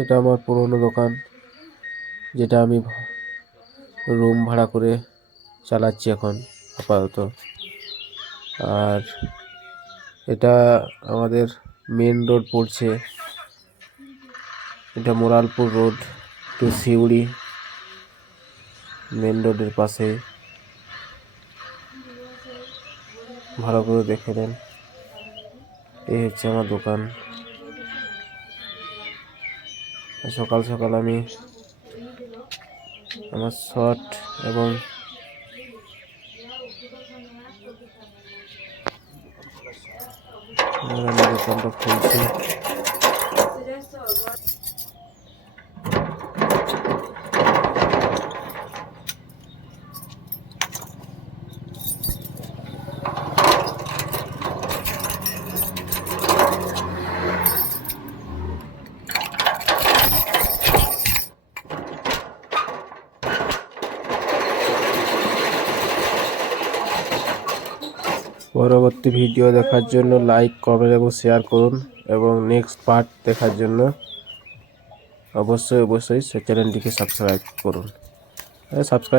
এটা আমার পুরনো দোকান, যেটা আমি রুম ভাড়া করে চালাচ্ছি এখন আপাতত। আর এটা আমাদের মেন রোড পড়ছে, এটা মোরালপুর রোড টু সিউড়ি মেন রোডের পাশে। ভালো করে দেখে নেন। এই হচ্ছে আমার দোকান। সকাল সকাল আমি আমার শর্ট এবং দোকানটা খুলছি। পরবর্তী ভিডিও দেখার জন্য লাইক, কমেন্ট এবং শেয়ার করুন, এবং নেক্সট পার্ট দেখার জন্য অবশ্যই চ্যানেলটিকে সাবস্ক্রাইব করুন। সাবস্ক্রাইব